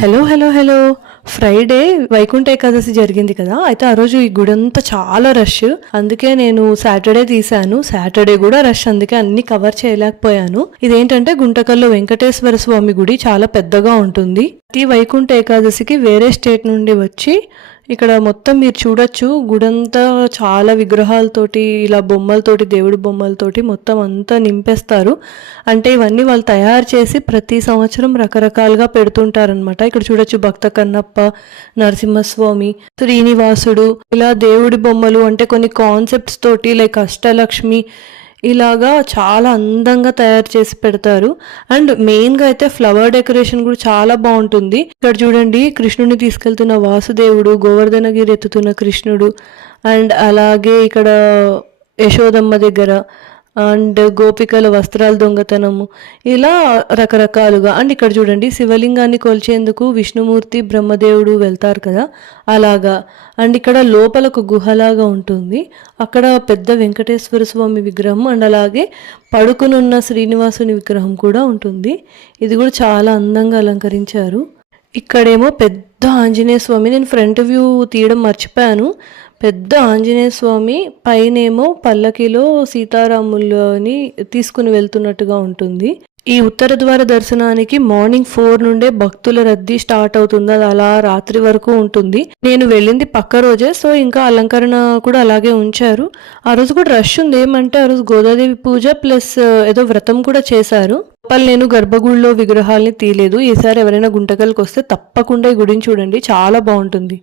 Hello hello hello Friday Vaikuntha Ekadashi జరిగింది కదా. అయితే ఆ రోజు ఈ గుడి అంతా చాలా రష్. అందుకే నేను సాటర్డే తీసాను. సాటర్డే కూడా రష్, అందుకే అన్ని కవర్ చేయలేకపోయాను. ఇదేంటంటే గుంటకల్లో వెంకటేశ్వర స్వామి గుడి చాలా పెద్దగా ఉంటుంది. ఈ వైకుంఠ ఏకాదశికి వేరే స్టేట్ నుండి వచ్చి ఇక్కడ మొత్తం మీరు చూడొచ్చు. గుడంతా చాలా విగ్రహాలతోటి, ఇలా బొమ్మలతోటి, దేవుడి బొమ్మలతోటి మొత్తం అంతా నింపేస్తారు. అంటే ఇవన్నీ వాళ్ళు తయారు చేసి ప్రతి సంవత్సరం రకరకాలుగా పెడుతుంటారనమాట. ఇక్కడ చూడొచ్చు భక్త కన్నప్ప, నరసింహస్వామి, శ్రీనివాసుడు, ఇలా దేవుడి బొమ్మలు, అంటే కొన్ని కాన్సెప్ట్స్ తోటి లైక్ అష్టలక్ష్మి ఇలాగా చాలా అందంగా తయారు చేసి పెడతారు. అండ్ మెయిన్గా అయితే ఫ్లవర్ డెకరేషన్ కూడా చాలా బాగుంటుంది. ఇక్కడ చూడండి, కృష్ణుని తీసుకెళ్తున్న వాసుదేవుడు, గోవర్ధనగిరి ఎత్తుతున్న కృష్ణుడు, అండ్ అలాగే ఇక్కడ యశోదమ్మ దగ్గర అండ్ గోపికల వస్త్రాల దొంగతనము, ఇలా రకరకాలుగా. అండ్ ఇక్కడ చూడండి, శివలింగాన్ని కొలిచేందుకు విష్ణుమూర్తి, బ్రహ్మదేవుడు వెళ్తారు కదా, అలాగా. అండ్ ఇక్కడ లోపలకు గుహలాగా ఉంటుంది. అక్కడ పెద్ద వెంకటేశ్వర స్వామి విగ్రహం అండ్ అలాగే పడుకునున్న శ్రీనివాసుని విగ్రహం కూడా ఉంటుంది. ఇది కూడా చాలా అందంగా అలంకరించారు. ఇక్కడేమో పెద్ద ఆంజనేయ స్వామి, నేను ఫ్రంట్ వ్యూ తీయడం మర్చిపోయాను. పెద్ద ఆంజనేయ స్వామి పైనేమో పల్లకిలో సీతారాములని తీసుకుని వెళ్తున్నట్టుగా ఉంటుంది. ఈ ఉత్తర ద్వార దర్శనానికి మార్నింగ్ 4 నుండే భక్తుల రద్దీ స్టార్ట్ అవుతుంది. అది అలా రాత్రి వరకు ఉంటుంది. నేను వెళ్ళింది పక్క రోజే, సో ఇంకా అలంకరణ కూడా అలాగే ఉంచారు. ఆ రోజు కూడా రష్ ఉంది. ఏమంటే ఆ రోజు గోదాదేవి పూజ ప్లస్ ఏదో వ్రతం కూడా చేశారు. నేను గర్భగుడిలో విగ్రహాలని తీయలేదు. ఈసారి ఎవరైనా గుంటకల్కి వస్తే తప్పకుండా ఈ గుడిని చూడండి, చాలా బాగుంటుంది.